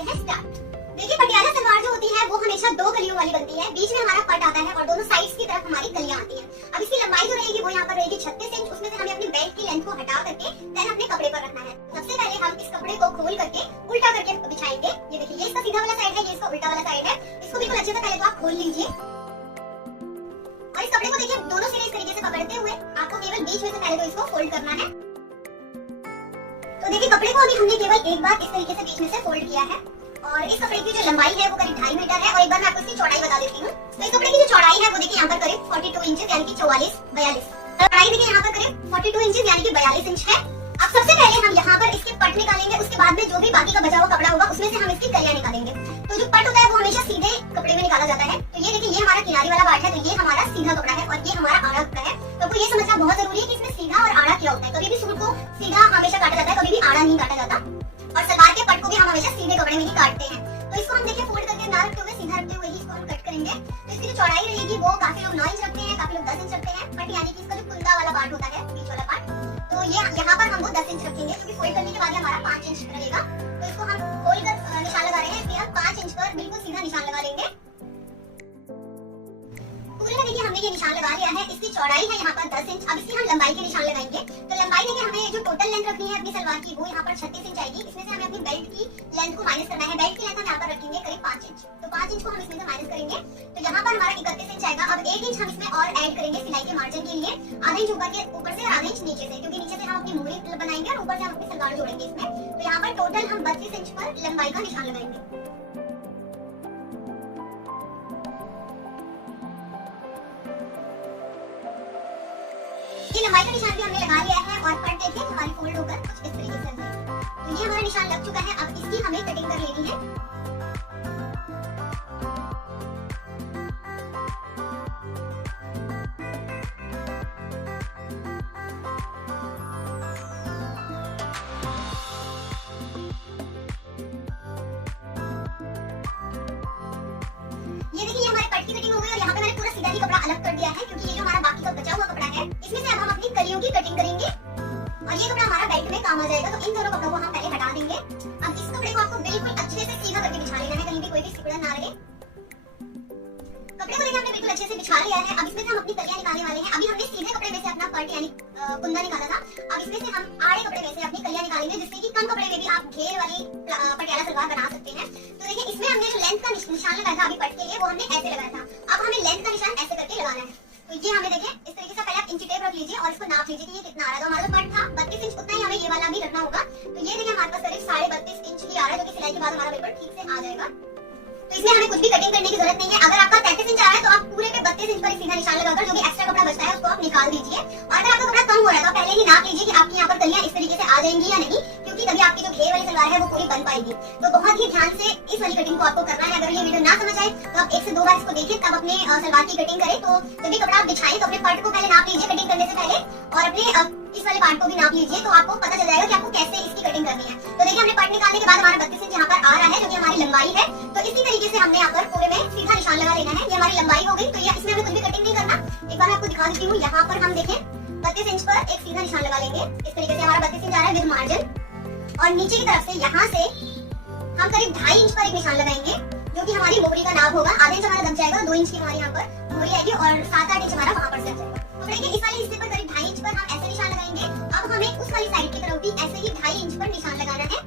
देखिए पटियाला सलवार जो होती है वो हमेशा दो कलियों वाली बनती है, बीच में हमारा पट आता है और दोनों साइड्स की तरफ हमारी कलियां आती हैं। अब इसकी लंबाई जो रहेगी वो यहाँ पर रहेगी 36 इंच। उसमें से हमें अपनी बेल्ट की लेंथ को हटा करके देन अपने कपड़े पर रखना है। सबसे पहले हम इस कपड़े को खोल करके उल्टा करके बिछाएंगे। ये देखिए, ये इसका सीधा वाला साइड है, ये इसका उल्टा वाला साइड है। इसको बिल्कुल अच्छे से पहले तो आप खोल लीजिए और इस कपड़े को देखिए दोनों सिरे इस तरीके से पकड़ते हुए आपको केवल बीच में से पहले तो इसको फोल्ड करना है। तो देखिए कपड़े को अभी हमने केवल एक बार इस तरीके से बीच में से फोल्ड किया है और इस कपड़े की जो लंबाई है वो करीब 2.5 मीटर है। और एक बार मैं आपको इसकी चौड़ाई बता देती हूँ। तो इस कपड़े की जो चौड़ाई है वो देखिए यहाँ पर करीब 42 इंचेस यानी कि 44-42। चौड़ाई देखिए यहाँ पर करीब 42 इंचेस यानी कि 42 इंच है। अब सबसे पहले हम यहाँ पर इसके पट निकालेंगे, उसके बाद में जो भी बाकी का बचा हुआ कपड़ा होगा उसमें से हम इसकी कलियां निकालेंगे। तो जो पट होता है वो हमेशा सीधे कपड़े में निकाला जाता है। तो ये देखिए, ये हमारा किनारी वाला पार्ट है, तो ये हमारा सीधा कपड़ा है और ये हमारा आड़ा कपड़ा है। तो आपको ये समझना बहुत जरूरी है कि इसमें सीधा और आड़ा क्या होता है। कभी भी सूट को सीधा हमेशा काटा जाता है, कभी भी आड़ा नहीं काटा जाता। और सलवार के पट को भी हम हमेशा सीधे कपड़े में ही काटते हैं। तो इसको हम देखिए फोल्ड करके ना रखते हुए सीधा रखते हुए ही इसको हम कट करेंगे। तो इसकी जो चौड़ाई रहेगी वो काफी लोग 9 इंच रखते हैं, काफी लोग 10 इंच रखते हैं। बट यानी कि इसका जो कुंदा वाला पार्ट होता है, बीच वाला पार्ट, तो ये यहाँ पर हम वो 10 इंच रखेंगे क्योंकि फोल्ड करने के बाद हमारा 5 इंच रहेगा। तो इसको हम खोल कर निशान लगा रहे हैं, इसलिए हम 5 इंच पर बिल्कुल सीधा निशान लगा लेंगे। पूरे में देखिए हमने ये निशान लगा लिया है। इसकी चौड़ाई है यहाँ पर 10 इंच। अब इसकी हम लंबाई के निशान लगाएंगे। तो लंबाई देखिए हमें जो टोटल लेंथ रखनी है अपनी सलवार की वो यहाँ पर 36 इंच आएगी। इसमें से हमें अपनी बेल्ट की लेंथ को माइनस करना है। बेल्ट की लेंथ हम यहाँ पर रखेंगे करीब 5 इंच। तो 5 इंच को हम इसमें से माइनस करेंगे तो यहाँ पर हमारा 31 इंच आएगा। अब 1 इंच हम इसमें और ऐड करेंगे सिलाई के मार्जिन के लिए, आधा इंच ऊपर से और आधा इंच नीचे से, क्योंकि नीचे से हम अपनी मोहरी बनाएंगे और ऊपर से हम अपनी सलवार जोड़ेंगे इसमें। तो यहाँ पर टोटल हम 32 इंच पर लंबाई का निशान लगाएंगे। ये लंबाई का निशान भी हमने लगा लिया है और पट देखिए हमारी फोल्ड होकर कुछ इस तरीके से है। तो ये हमारा निशान लग चुका है। अब इसकी हमें कटिंग कर लेनी है। ये देखिए, ये हमारे पट की कटिंग हो गई और यहाँ पे मैंने पूरा सीधा ही कपड़ा अलग कर दिया है क्योंकि ये जो हमारा बाकी का बचा हुआ कपड़ा है इसमें से अब हम अपनी कलियों की कटिंग करेंगे और ये कपड़ा हमारा बेल्ट में काम आ जाएगा। तो इन दोनों कपड़ों को हम पहले हटा देंगे। अब इस कपड़े को आपको बिल्कुल अच्छे से सीधा करके बिछा लेना है, कहीं भी कोई भी सिकुड़न ना रहे। कपड़े को देखिए हमने बिल्कुल अच्छे से बिछा लिया है। अब इसमें से हम अपनी कलियां निकालने वाले हैं। अभी हमने सीधे कपड़े में से अपना पट यानी कुंदा निकाला था। अब इसमें से हम आड़े कपड़े में से अपनी कलियां निकालेंगे, जिससे कि कम कपड़े में भी आप घेर वाली पटियाला सलवार बना सकते हैं। तो देखिए, इसमें हमने जो लेंथ का निशान लगाया था अभी पट के लिए वो हमने ऐसे लगाया था। अब हमें लेंथ का निशान ऐसे करके लगाना है। तो ये हमें देखिए इस तरीके से पहले आप इंची टेप रख लीजिए और इसको नाप लीजिए कि ये कितना आ रहा है। तो हमारा पट था 32 इंच, उतना ही हमें ये वाला भी रखना होगा। तो ये देखिए हमारे पास करीब 32.5 इंच ही आ रहा है, जो कि सिलाई के बाद हमारा बिल्कुल ठीक से आ जाएगा। तो इसमें हमें कुछ भी कटिंग करने की जरूरत नहीं है। अगर आपका 33 इंच आ रहा है तो आप पूरे पे 32 इंच पर सीधा निशान लगाकर जो भी एक्स्ट्रा कपड़ा बचता है उसको आप निकाल दीजिए। और अगर आपका कपड़ा कम हो रहा है तो पहले ही नाप लीजिए कि आपकी यहाँ पर कलियां इस तरीके से आ जाएंगी या नहीं, क्योंकि तभी आपकी जो घेर वाली सलवार है वो पूरी बन पाएगी। तो बहुत ही ध्यान से इस वाली कटिंग को आपको करना है। अगर ये वीडियो ना समझ आए तो आप 1 से 2 बार इसको देखिए, तब अपने सलवार की कटिंग करें। तो जब भी कपड़ा आप बिछाएं तो अपने पट को पहले नाप लीजिए कटिंग करने से पहले, और अपने इस वाले पार्ट को भी नाप लीजिए, तो आपको पता चल जाएगा कि आपको कैसे इसकी कटिंग करनी है। तो देखिए हमने पट निकालने के बाद हमारा 32 इंच यहाँ पर आ रहा है, जो कि हमारी लंबाई है। तो इसी तरीके से हमने यहाँ पर पूरे में सीधा निशान लगा लेना है। ये हमारी लंबाई हो गई। तो ये इसमें हमें कुछ भी कटिंग नहीं करना। एक बार मैं आपको दिखा देती हूँ। यहाँ पर हम देखें 32 इंच पर एक सीधा निशान लगा लेंगे। इस तरीके से हमारा 32 इंच आ रहा है विद मार्जिन, और नीचे की तरफ से यहाँ से हम करीब 2.5 इंच पर एक निशान लगाएंगे, जो कि हमारी मोहरी का नाप होगा। आधे इंच हमारा दब जाएगा, 2 इंच की हमारी यहाँ पर मोहरी आएगी और 7-8 इंच हमारा वहाँ पर दब जाएगा। तो देखिए इस वाले हिस्से पर करीब 2.5 इंच पर हम ऐसे निशान लगाएंगे। अब हमें उस वाली साइड की तरफ भी ऐसे ही 2.5 इंच पर निशान लगाना है।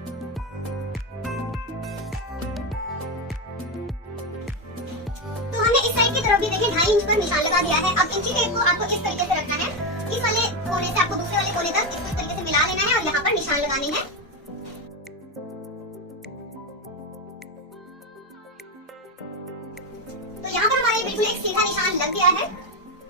तो हमने इस साइड की तरफ भी देखिए 2.5 इंच पर निशान लगा दिया है। अब इंची टेप को आपको इस तरीके से रखना है। इस वाले कोने से आपको दूसरे वाले कोने तक इसको इस तरीके से मिला लेना है और यहाँ पर निशान लगाने हैं। तो यहाँ पर हमारे बिल्कुल एक सीधा निशान लग गया है।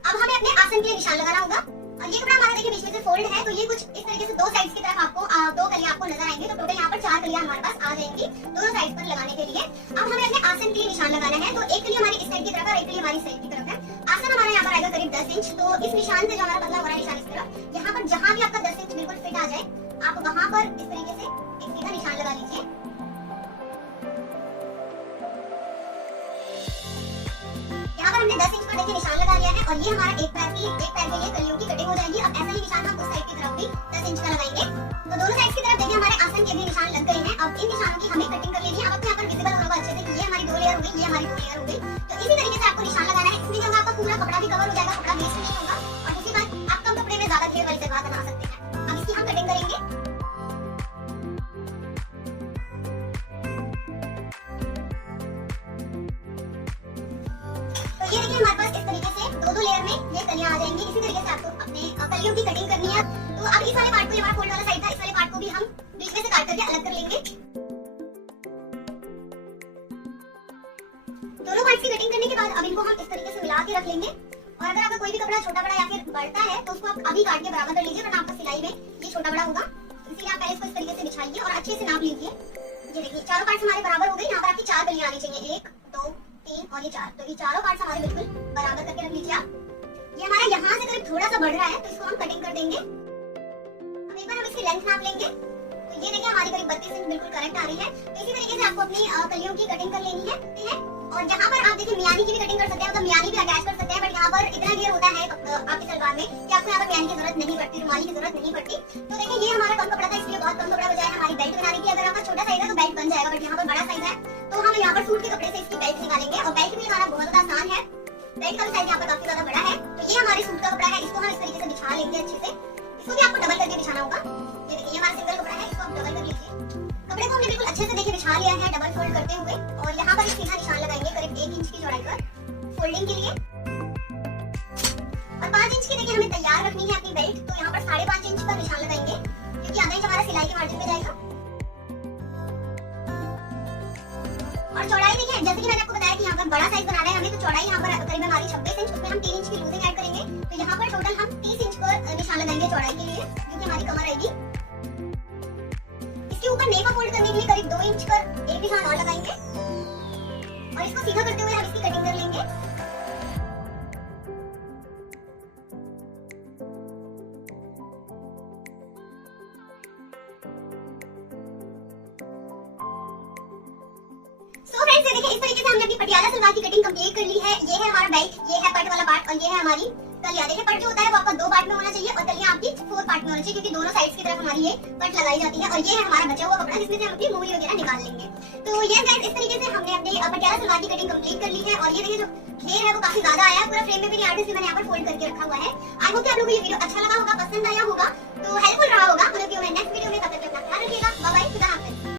अब हमें अपने आसन के लिए निशान लगाना होगा। और ये कपड़ा हमारा देखिए बीच में से फोल्ड है, तो ये कुछ इस तरीके से 2 साइड्स की तरफ आपको 2 कलियां आपको नजर आएंगी। तो टोटल यहाँ पर 4 कलियां हमारे पास आ जाएंगी दोनों साइड पर लगाने के लिए। अब हमें अपने आसन के लिए निशान लगाना है। तो एक कली हमारी इस साइड की तरफ है और एक कली हमारी साइड की तरफ है। आसन हमारा यहाँ पर आएगा करीब 10 इंच। तो इस निशान से जो हमारा पतला हो रहा है निशान इस तरफ, यहाँ पर जहाँ भी आपका 10 इंच बिल्कुल फिट आ जाए, आप वहाँ पर इस तरीके से एक सीधा निशान लगा लीजिए। यहाँ पर हमने 10 इंच पर देखिए निशान लगा लिया है और ये हमारा एक पैर के लिए कलियों की कटिंग हो जाएगी। अब ऐसा ही निशान हम उस साइड की तरफ भी 10 इंच का लगाएंगे। तो दोनों साइड की तरफ देखिए हमारे आसन के भी निशान लग गए हैं। अब इन निशानों की हमें कटिंग कर लेनी है। अब आपको यहाँ पर ये देखिए हमारे पास इस तरीके से दो लेयर में ये कलियां आ जाएंगी। इसी तरीके से आपको अपने कलियों की कटिंग करनी है। तो अब इस वाले पार्ट को, ये हमारा फोल्ड वाला साइड था, इस वाले पार्ट को भी हम बीच में से काट करके अलग कर लेंगे। दोनों पार्ट्स की कटिंग करने के बाद अब इनको हम इस तरीके से मिला के रख लेंगे। और अगर आपका कोई भी कपड़ा छोटा बड़ा या फिर बढ़ता है तो उसको आप अभी काट के बराबर कर लीजिए, वरना आपका सिलाई में ये छोटा बड़ा होगा। इसलिए आप पहले इसको इस तरीके से बिछाइए और अच्छे से नाप लीजिए। ये देखिए चारों पार्ट्स हमारे बराबर हो गए। यहाँ पर आपकी 4 कलियां आनी चाहिए, 1 2 3 और ये 4। तो ये चारों पार्ट्स हमारे बिल्कुल बराबर करके रख लीजिए आप। ये हमारा यहाँ से करीब थोड़ा सा बढ़ रहा है तो इसको हम कटिंग कर देंगे। अब एक बार हम इसकी लेंथ नाप लेंगे। तो ये देखिए हमारी करीब 32 इंच बिल्कुल करेक्ट आ रही है। तो इसी तरीके से आपको अपनी कलियों की कटिंग कर लेनी है। और यहाँ पर आप देखिए मियानी की भी कटिंग कर सकते हैं, मतलब मियानी भी अटैच कर सकते हैं। बट यहाँ पर इतना घेर होता है आपकी सलवार में कि आपको यहाँ पर मियानी की जरूरत नहीं पड़ती, रुमाली की जरूरत नहीं पड़ती। तो देखिए ये हमारा कम कपड़ा था, इसलिए बहुत कम कपड़ा बचा है हमारी बेल्ट बनाने की। अगर आपका छोटा साइज है तो बेल्ट बन जाएगा, बट यहाँ पर बड़ा साइज है तो हम यहाँ पर सूट के कपड़े से इसकी बेल्ट निकालेंगे। और बेल्ट भी लगाना बहुत ज्यादा आसान है, बेल्ट का भी साइज यहाँ पर काफी ज्यादा बड़ा है। तो ये हमारे सूट का कपड़ा है, इसको हम इस तरीके से बिछा लेंगे अच्छे से। इसको भी आपको डबल करके बिछाना होगा। ये देखिए ये हमारा सिंगल कपड़ा है, इसको आप डबल कर लीजिए। कपड़े को हमने बिल्कुल अच्छे से देखिए बिछा लिया है डबल फोल्ड करते हुए। और यहाँ पर एक सीधा निशान लगाएंगे करीब 1 इंच की चौड़ाई पर फोल्डिंग के लिए। और 5 इंच की देखिए हमें तैयार रखनी है अपनी बेल्ट। तो यहाँ पर 5.5 इंच पर निशान लगाएंगे, क्योंकि आधा इंच हमारा सिलाई के मार्जिन में जाएगा। और चौड़ाई देखिए, जैसे कि मैंने आपको बताया कि यहाँ पर बड़ा साइज बनाना है हमें, तो चौड़ाई यहाँ पर करीब हमारी 26 इंच, उसमें हम 3 इंच की लूजिंग ऐड करेंगे। तो यहाँ पर टोटल हम 30 इंच पर निशान लगाएंगे चौड़ाई के लिए, क्योंकि हमारी कमर आएगी। इसके ऊपर नेक फोल्ड करने के लिए करीब 2 इंच पर एक निशान और लगाएंगे। और इसको सीधा करते हुए हम इसकी कटिंग कर लेंगे। सो फ्रेंड्स देखिए इस तरीके से हमने अपनी पटियाला सलवार की कटिंग कंप्लीट कर ली है। ये है हमारा बेल्ट, ये है पट वाला पार्ट और ये है हमारी कलियां। देखिए पट जो होता है वो आपका 2 पार्ट में होना चाहिए और कलियां आपकी 4 पार्ट में होनी चाहिए, क्योंकि दोनों साइड्स की तरफ हमारी ये पट लगाई जाती है। और ये है हमारा बचा हुआ कपड़ा, जिसमें से हम अपनी मूरी वगैरह निकाल लेंगे। तो ये गाइस इस तरीके से हमने अपनी पटियाला सलवार की कटिंग कंप्लीट कर ली है। और ये देखिए जो घेर है वो काफी ज्यादा आया है, पूरा फ्रेम में भी नहीं आया, इसलिए मैंने यहाँ पर फोल्ड करके रखा हुआ है। आई होप कि आप लोगों को ये वीडियो अच्छा लगा होगा, पसंद आया होगा, तो हेल्पफुल रहा होगा। नेक्स्ट वीडियो में तब तक अपना ख्याल रखिएगा। बाय बाय, खुदा हाफिज़।